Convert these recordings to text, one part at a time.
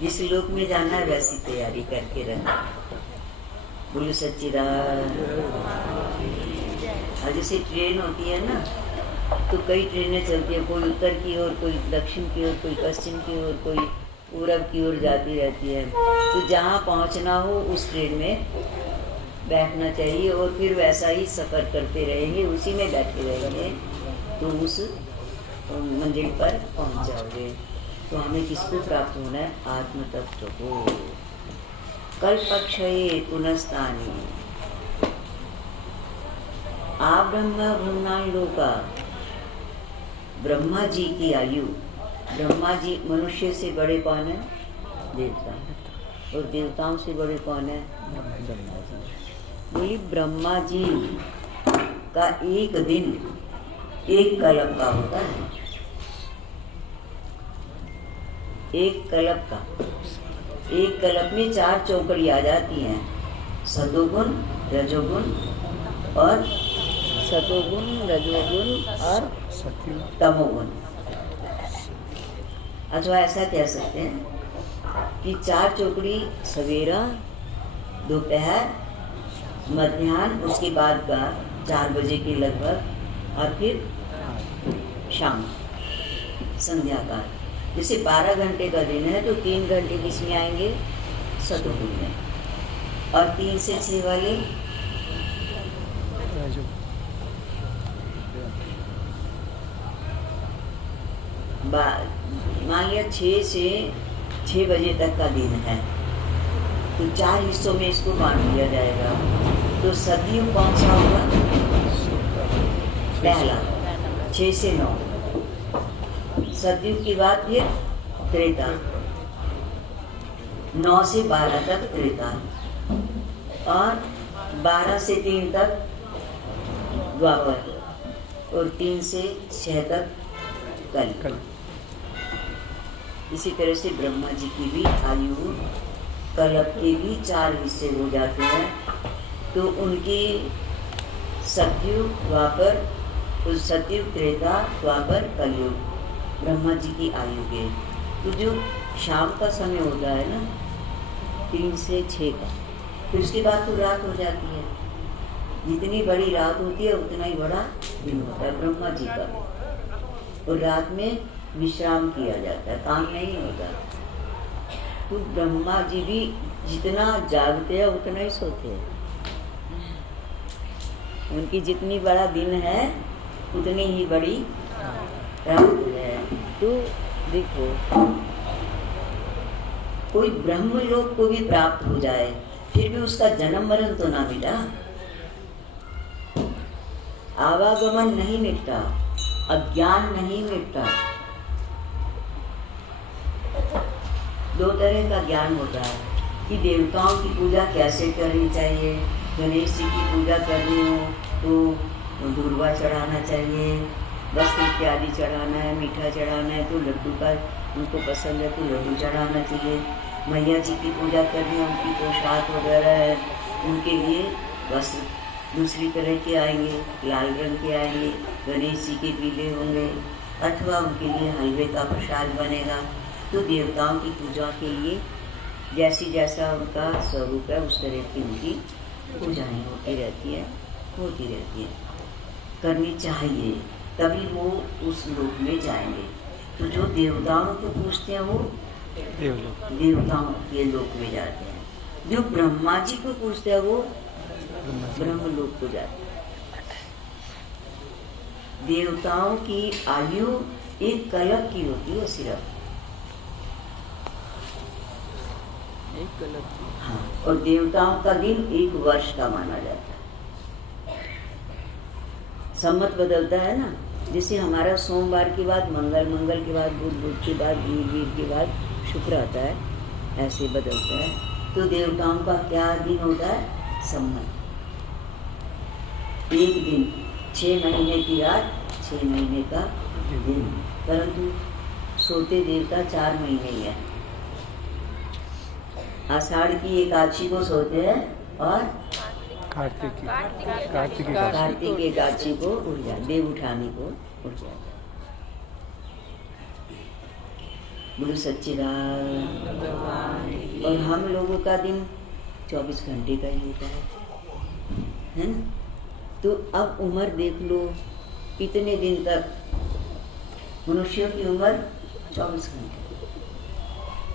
जिस लोक में जाना है वैसी तैयारी करके रखना। बोलो सच्चिदानंद। और जैसे ट्रेन होती है ना, तो कई ट्रेनें चलती है, कोई उत्तर की ओर, कोई दक्षिण की ओर, कोई पश्चिम की ओर, कोई पूरब की ओर जाती रहती है। तो जहाँ पहुँचना हो उस ट्रेन में बैठना चाहिए और फिर वैसा ही सफ़र करते रहेंगे, उसी में बैठे रहेंगे तो उस मंजिल पर पहुँच जाओगे। तो हमें किसको प्राप्त होना है? आत्म तत्व को। कल्पक्षये पुनस्तानि आ ब्रह्म ब्रह्मांड लोका। ब्रह्मा जी की आयु, ब्रह्मा जी मनुष्य से बड़े कौन है? देवता। और देवताओं से बड़े कौन है? ब्रह्मा जी। बोली ब्रह्मा जी का एक दिन एक कल्प का होता है। एक कल्प का, एक कल्प में 4 चौकड़ी आ जाती हैं, सतोगुण, रजोगुण और सतोगुण, रजोगुण और तमोगुण। अथवा ऐसा कह सकते हैं कि 4 चौकड़ी सवेरा, दोपहर, मध्याह्न, उसके बाद का 4 बजे के लगभग, और फिर शाम, संध्या का। जैसे 12 घंटे का दिन है तो 3 घंटे किसमें आएंगे? सतोगुण में। और 3 से 6 वाले मान लिया 6 से 6 बजे तक का दिन है, तो 4 हिस्सों में इसको बांट दिया जाएगा। तो सतयुग कौन सा होगा? पहला, 6 से 9। सतयुग की बात फिर त्रेता, 9 से 12 तक त्रेता, और 12 से 3 तक द्वापर, और 3 से 6 तक कल। इसी तरह से ब्रह्मा जी की भी आयु कल्प के भी 4 हिस्से हो जाते हैं। तो उनकी सतयुग, द्वापर, सतयुग, त्रेता, द्वापर, कलयुग ब्रह्मा जी की आयु के। तो जो शाम का समय होता है ना, 3 से 6 का, फिर उसके बाद तो रात हो जाती है। जितनी बड़ी रात होती है उतना ही बड़ा दिन होता है ब्रह्मा जी का। और रात में विश्राम किया जाता है, काम नहीं होता। तो ब्रह्मा जी भी जितना जागते हैं उतना ही सोते हैं। उनकी जितनी बड़ा दिन है उतनी ही बड़ी रात है। तो देखो, कोई ब्रह्म लोक को भी प्राप्त हो जाए फिर भी उसका जन्म मरण तो ना मिटा, आवागमन नहीं मिटता, अज्ञान नहीं मिटता। 2 तरह का ज्ञान होता है कि देवताओं की पूजा कैसे करनी चाहिए। गणेश जी की पूजा करनी हो तो दूर्वा चढ़ाना चाहिए, वस्त्र इत्यादि चढ़ाना है, मीठा चढ़ाना है तो लड्डू का उनको पसंद है तो लड्डू चढ़ाना चाहिए। मैया जी की पूजा करनी है, उनकी पोशाक वगैरह है, उनके लिए वस्त्र दूसरी तरह के आएंगे, लाल रंग के आएंगे, गणेश जी के पीले होंगे, अथवा उनके लिए हलवे का प्रसाद बनेगा। तो देवताओं की पूजा के लिए जैसी जैसा उनका स्वरूप है उस तरह की उनकी पूजाएँ होती रहती है, करनी चाहिए, तभी वो उस लोक में जाएंगे। तो जो देवताओं को पूजते हैं वो देवताओं के लोक में जाते हैं, जो ब्रह्मा जी को पूजते हैं वो ब्रह्म लोक को जाते हैं। देवताओं की आयु एक कल्प की होती है, सिर्फ एक कल्प। हाँ, और देवताओं का दिन 1 वर्ष का माना जाता है। सम्मत बदलता है ना, जैसे हमारा सोमवार के बाद मंगल, मंगल के बाद बुध, बुध के बाद वीर, वीर के बाद शुक्र आता है, ऐसे बदलता है। तो देवताओं का क्या दिन होता है? सम्मत। एक दिन, 6 महीने की रात, 6 महीने का दिन, परंतु सोते देवता 4 महीने ही है। आषाढ़ की एकादशी को सोते हैं और कार्तिक एकादशी को उठ जाते, देव उठानी को उठ जाते। बोलो सच्चिदानंद। और हम लोगों का दिन 24 घंटे का ही होता है ना। तो अब उम्र देख लो, इतने दिन तक मनुष्यों की उम्र 24 घंटे,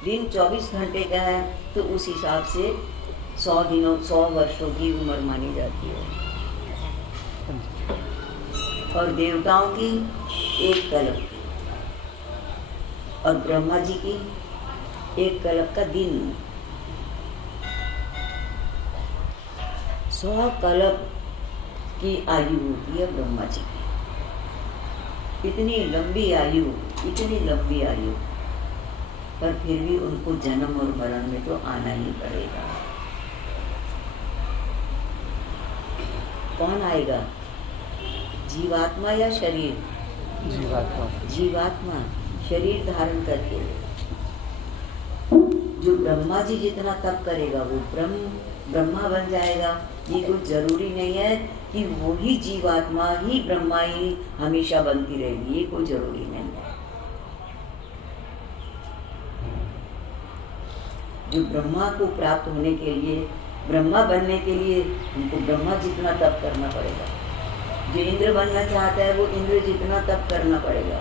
दिन 24 घंटे का है, तो उस हिसाब से 100 वर्षों की उम्र मानी जाती है। और देवताओं की 1 कल्प की, और ब्रह्मा जी की 1 कल्प का दिन। 100 कल्प की आयु होती है ब्रह्मा जी की। इतनी लंबी आयु, इतनी लंबी आयु, पर फिर भी उनको जन्म और मरण में तो आना ही पड़ेगा। कौन आएगा, जीवात्मा या शरीर? जीवात्मा। जीवात्मा शरीर धारण करके। जो ब्रह्मा जी जितना तप करेगा वो ब्रह्मा बन जाएगा। ये कोई जरूरी नहीं है कि वो ही जीवात्मा ही ब्रह्मा ही हमेशा बनती रहेगी, ये कोई जरूरी नहीं है। जो ब्रह्मा को प्राप्त होने के लिए, ब्रह्मा बनने के लिए उनको ब्रह्मा जितना तप करना पड़ेगा। जो इंद्र बनना चाहता है वो इंद्र जितना तप करना पड़ेगा।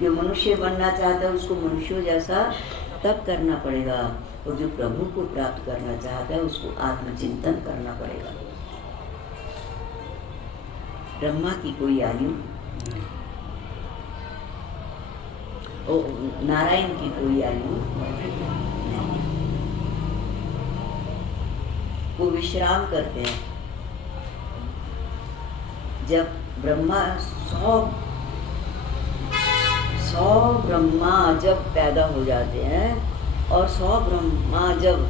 जो मनुष्य बनना चाहता है उसको मनुष्य जैसा तप करना पड़ेगा। और जो प्रभु को प्राप्त करना चाहता है उसको आत्मचिंतन करना पड़ेगा। ब्रह्मा की कोई आयु, नारायण की कोई आयु नहीं। वो विश्राम करते हैं। जब ब्रह्मा 100 ब्रह्मा जब पैदा हो जाते हैं, और 100 ब्रह्मा जब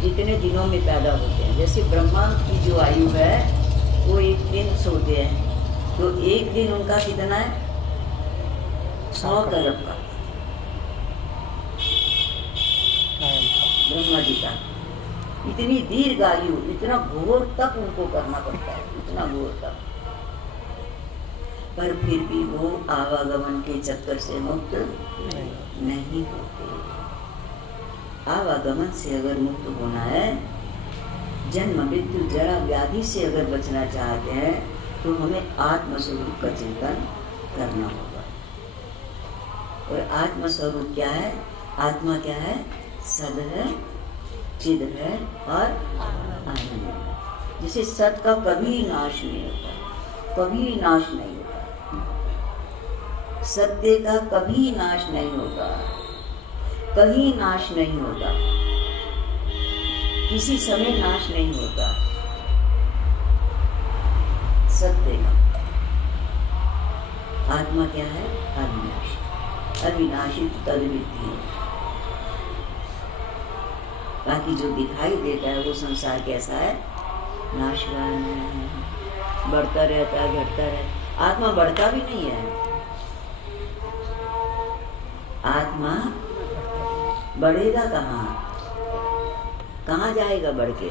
जितने दिनों में पैदा होते हैं, जैसे ब्रह्मा की जो आयु है वो 1 दिन सोते हैं, तो 1 दिन उनका कितना है, 100 कल्प का ब्रह्मा जी का। इतनी दीर्घ आयु, इतना घोर तप उनको करना पड़ता है, इतना घोर तप, पर फिर भी वो आवागमन के चक्कर से मुक्त नहीं होते। आवागमन से अगर मुक्त होना है, जन्म मृत्यु जरा व्याधि से अगर बचना चाहते हैं, तो हमें आत्मस्वरूप का चिंतन करना होगा। और आत्मस्वरूप क्या है? आत्मा क्या है? सद है, चिद है और आनंद है। जिसे सत का कभी नाश नहीं होता, कभी नाश नहीं होता। सत्य का कभी नाश नहीं होता, कहीं नाश नहीं होता, किसी समय नाश नहीं होता। सत्य का आत्मा क्या है? अविनाशी, अविनाशी तद्वितीय। बाकी जो दिखाई देता है वो संसार कैसा है? नाशवान है, बढ़ता रहता है, घटता रहता। आत्मा बढ़ता भी नहीं है। आत्मा बढ़ेगा कहाँ? कहाँ जाएगा बढ़ के?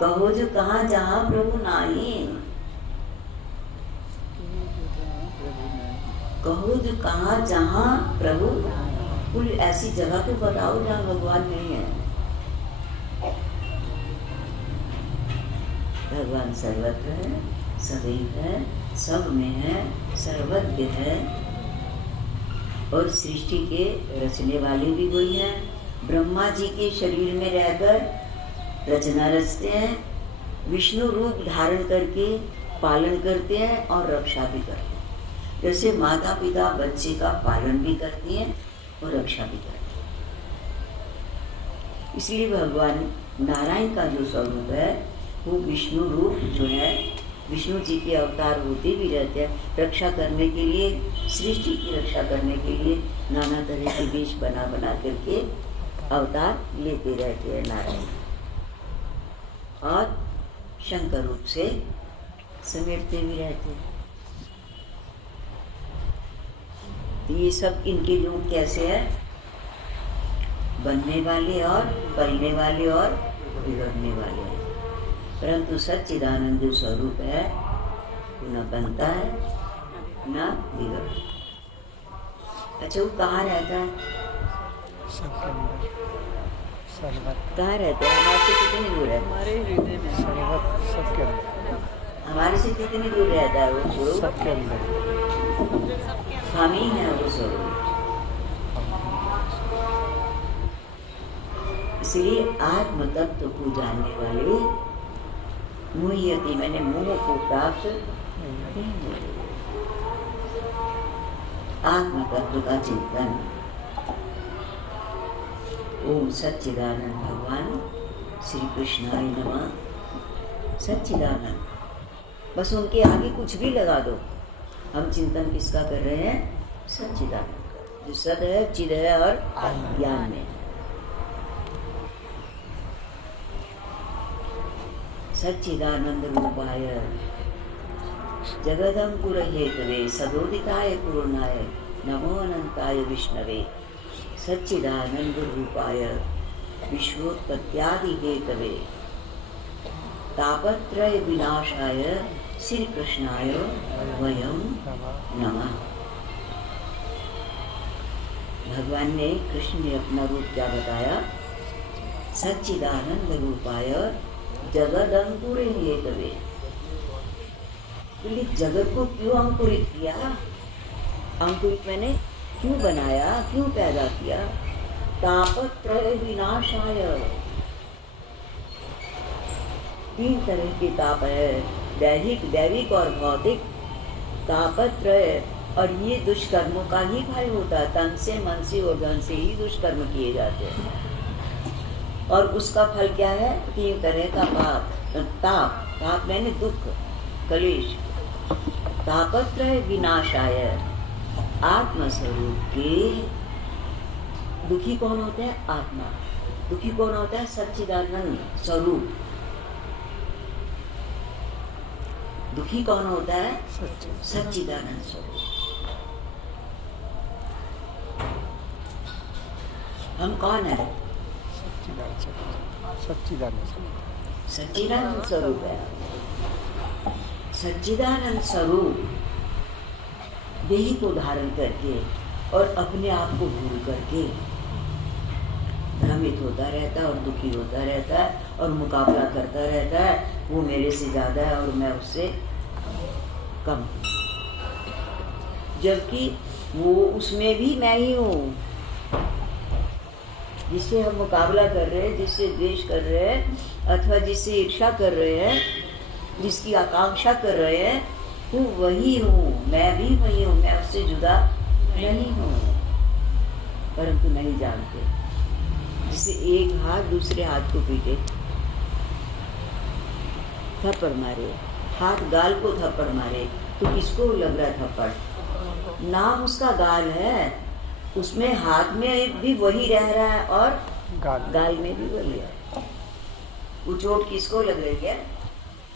कहो जो कहाँ जहाँ प्रभु नाही, कहो जो कहाँ जहाँ प्रभु, कोई ऐसी जगह तो बताओ जहाँ भगवान नहीं है। भगवान सर्वत्र है, सदैव है, सब में है, सर्वज्ञ है। और सृष्टि के रचने वाले भी वही हैं। ब्रह्मा जी के शरीर में रहकर रचना रचते हैं, विष्णु रूप धारण करके पालन करते हैं और रक्षा भी करते हैं। जैसे माता पिता बच्चे का पालन भी करती हैं और रक्षा भी करते हैं। इसलिए भगवान नारायण का जो स्वरूप है वो विष्णु रूप जो है, विष्णु जी के अवतार होते भी रहते हैं रक्षा करने के लिए, सृष्टि की रक्षा करने के लिए नाना तरह के वेश बना बना करके अवतार लेते रहते हैं नारायण, और शंकर रूप से समेटते भी रहते हैं। तो ये सब इनके गुण कैसे है? बनने वाले और पलने वाले और बिगड़ने वाले हैं। परंतु सच्चिदानंद स्वरूप है, वो न बनता है न बिगड़। अच्छा, वो कहाँ रहता है? सबके अंदर, सर्वत्र। कहाँ रहता है? हमारे से कितनी दूर है? हमारे हृदय में, सर्वत्र, सबके अंदर। हमारे से कितनी दूर रहता है वो स्वरूप? सबके अंदर। हम ही हैं वो स्वरूप। इसलिए आत्म तत्व को जानने वाले मुह्यति, मैंने मोह को प्राप्त नहीं होते। आत्म तत्व का चिंतन। ओम सच्चिदानंद भगवान श्री कृष्णाय नमः। सच्चिदानंद, बस उनके आगे कुछ भी लगा दो। हम चिंतन किसका कर रहे हैं? सच्चिदानंद का, जो सद है, चिद है और ज्ञान में। सच्चिदानंद रूपाय जगदंकुर हेतवे सदोदिताय पूर्णाय नमो अनंताय विष्णवे। सच्चिदानंद रूपाय विश्वोत्पत्त्यादि हेतवे तापत्रय विनाशाय श्री कृष्णाय वयं नमः। भगवान ने, कृष्ण ने अपना रूप क्या बताया? सच्चिदानंद रूपाय जगदंकुर हेतवे। बोले जगत को क्यों अंकुरित किया? अंकुरित मैंने क्यों बनाया, क्यों पैदा किया? तापत्रय विनाशाय। 3 तरह के ताप है, दैहिक, दैविक और भौतिक। तापत्रय, और ये दुष्कर्मों का ही फल होता है। तन से, मन से और धन से ही दुष्कर्म किए जाते हैं। और उसका फल क्या है? 3 तरह का पाप। ताप, ताप मैंने दुख, कलेश। तापत्रय विनाशाय, आत्मस्वरूप के दुखी कौन होते हैं? आत्मा। दुखी कौन होता है? सच्चिदानंद स्वरूप। दुखी कौन होता है? सच्चिदानंद स्वरूप। हम कौन है? सच्चिदानंद स्वरूप है। सच्चिदानंद स्वरूप देही को धारण करके और अपने आप को भूल करके भ्रमित होता रहता है और दुखी होता रहता है और मुकाबला करता रहता है। वो मेरे से ज्यादा है और मैं उससे कम, जबकि वो उसमें भी मैं ही हूँ। जिससे हम मुकाबला कर रहे हैं, जिससे द्वेष कर रहे हैं, अथवा जिससे ईर्ष्या कर रहे हैं, जिसकी आकांक्षा कर रहे हैं, वो वही हूँ। मैं भी वही हूँ, मैं उससे जुदा नहीं हूँ, परंतु नहीं जानते। जिसे एक हाथ दूसरे हाथ को पीटे, थप्पड़ मारे, हाथ गाल को थप्पड़ मारे, तो किसको लग रहा थप्पड़? नाम उसका गाल है, उसमें हाथ में भी वही रह रहा है और गाल में भी वही है। वो चोट किसको लग रही है?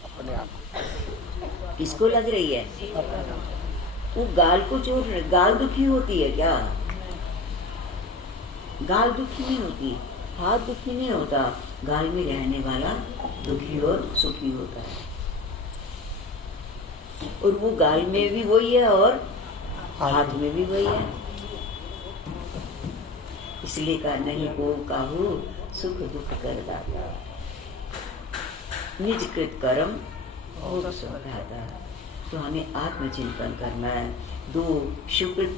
अपने आप। किसको लग रही है? वो गाल को चोट। गाल दुखी होती है क्या? गाल दुखी नहीं होती, हाथ दुखी नहीं होता। गाल में रहने वाला दुखी और सुखी होता है। और वो गाल में भी वही है और हाथ में भी वही है। इसलिए का नहीं को काहू सुख दुख कर दाता, निज कृत कर्म भोग सुधाता। तो हमें आत्मचिंतन करना है। 2 शुक्र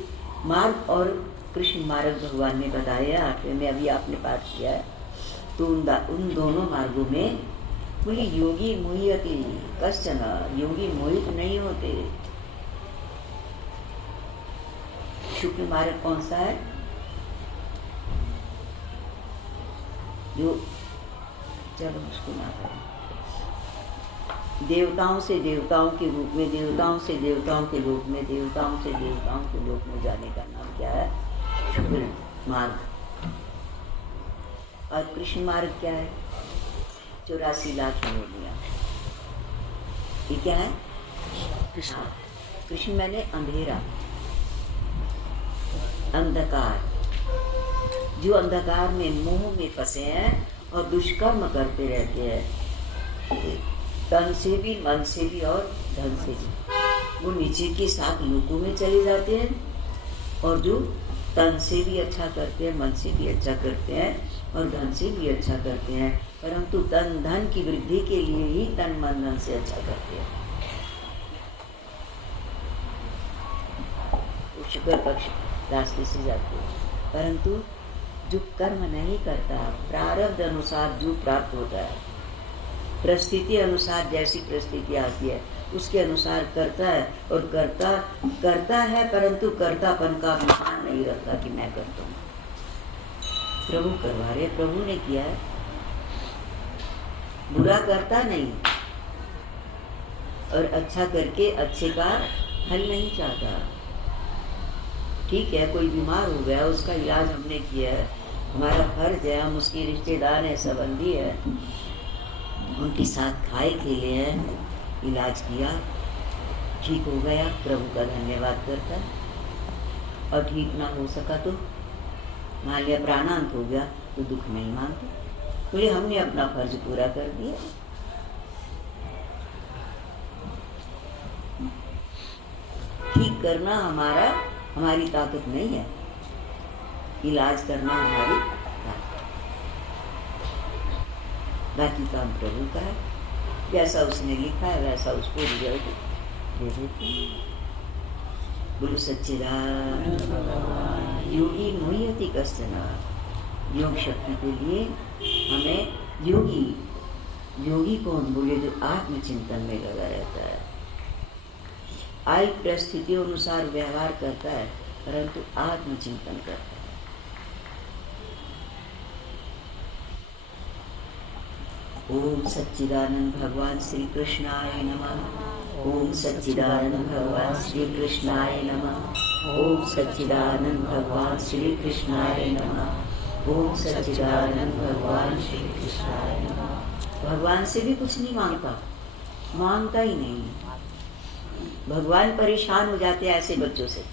मार्ग और कृष्ण मार्ग भगवान ने बताया, 8वें में अभी आपने पाठ किया है। तो उन दोनों मार्गों में कोई योगी मोहियति कश्चन, योगी मोहित नहीं होते। शुक्र मार्ग कौन सा है? जो, चलो उसको ना करें। देवताओं से देवताओं के रूप में, देवताओं से देवताओं के रूप में, देवताओं से देवताओं के रूप में जाने का नाम क्या है? शुक्र मार्ग। और कृष्ण मार्ग क्या है? 84 लाख योनियां। ये क्या है? कृष्ण मैंने अंधेरा, अंधकार। जो अंधकार में, मोह में फंसे हैं और दुष्कर्म करते रहते हैं, तन से भी, मन से भी और धन से भी। वो नीचे के 7 लोकों में चले जाते हैं, और जो तन से भी अच्छा करते हैं, मन से भी अच्छा करते हैं और धन से भी अच्छा करते हैं, परंतु तन धन की वृद्धि के लिए ही तन मन धन से अच्छा करते हैं। शुक्र पक्ष रास्ते से जाते हैं, परंतु जो कर्म नहीं करता, प्रारब्ध अनुसार जो प्राप्त होता है, परिस्थिति अनुसार जैसी परिस्थिति आती है उसके अनुसार करता है, और करता है परंतु कर्तापन का अभिमान नहीं रखता कि मैं करता हूँ। प्रभु करवा रहे, प्रभु ने किया है, बुरा करता नहीं और अच्छा करके अच्छे का हल नहीं चाहता। ठीक है, कोई बीमार हो गया, उसका इलाज हमने किया है, हमारा फर्ज है, हम उसके रिश्तेदार हैं, संबंधी है, उनके साथ खाए खेले हैं, इलाज किया, ठीक हो गया, प्रभु का धन्यवाद करता है। और ठीक ना हो सका तो मान लिया प्राणांत हो गया तो दुख नहीं मानते, बोले हमने अपना फर्ज पूरा कर दिया। ठीक करना हमारी ताकत नहीं है, इलाज करना हमारी ताकत, बाकी काम प्रभु का है, जैसा उसने लिखा है वैसा उसको रिजल्ट दे देते। बोलो सच्चिदानंद भगवान। योगी मोह्यति कश्चन, योग शक्ति के लिए हमें योगी कौन? बोले जो आत्मचिंतन में लगा रहता है, आई परिस्थितियों अनुसार व्यवहार करता है परंतु आत्मचिंतन करता है। ओम सच्चिदानंद भगवान श्री कृष्णाय नमः। ओम सच्चिदानंद भगवान श्री कृष्णाय नमः। ओम सच्चिदानंद भगवान श्री कृष्णाय नमः। ओम सच्चिदानंद भगवान श्री कृष्णाय नमः। भगवान से भी कुछ नहीं मांगता ही नहीं। भगवान परेशान हो जाते हैं ऐसे बच्चों से,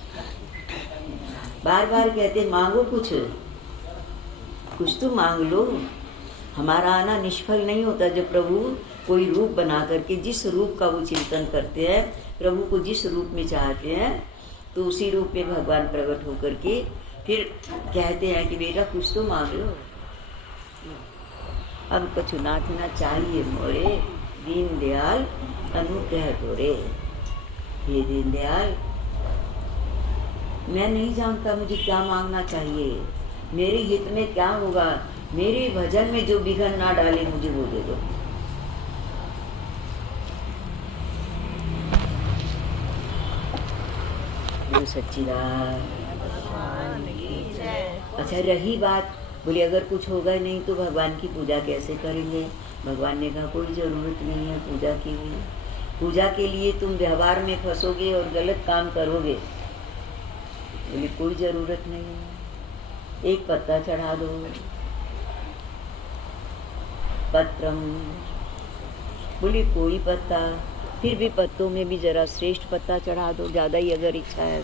बार बार कहते मांगो, कुछ तो मांग लो। हमारा आना निष्फल नहीं होता जब प्रभु कोई रूप बना करके, जिस रूप का वो चिंतन करते हैं, प्रभु को जिस रूप में चाहते हैं, तो उसी रूप में भगवान प्रकट होकर के फिर कहते हैं कि बेटा कुछ तो मांग लो। अब कछु नाथना चाहिए मोरे, दीन दयाल अनुग्रह तोरे। हे दीन दयाल, मैं नहीं जानता मुझे क्या मांगना चाहिए, मेरे हित में क्या होगा, मेरे भजन में जो विघन ना डाले मुझे वो दे दो। अच्छा, रही बात, बोले अगर कुछ होगा नहीं तो भगवान की पूजा कैसे करेंगे? भगवान ने कहा कोई जरूरत नहीं है पूजा के लिए। पूजा के लिए तुम व्यवहार में फंसोगे और गलत काम करोगे, बोले कोई जरूरत नहीं है। एक पत्ता चढ़ा दो, पत्रम, बोले कोई पत्ता, फिर भी पत्तों में भी जरा श्रेष्ठ पत्ता चढ़ा दो, ज्यादा ही अगर इच्छा है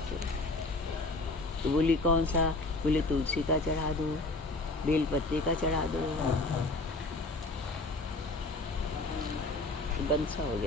तो बोली कौन सा? बोले तुलसी का चढ़ा दो, बेल पत्ते का चढ़ा दो। बंसा हो गया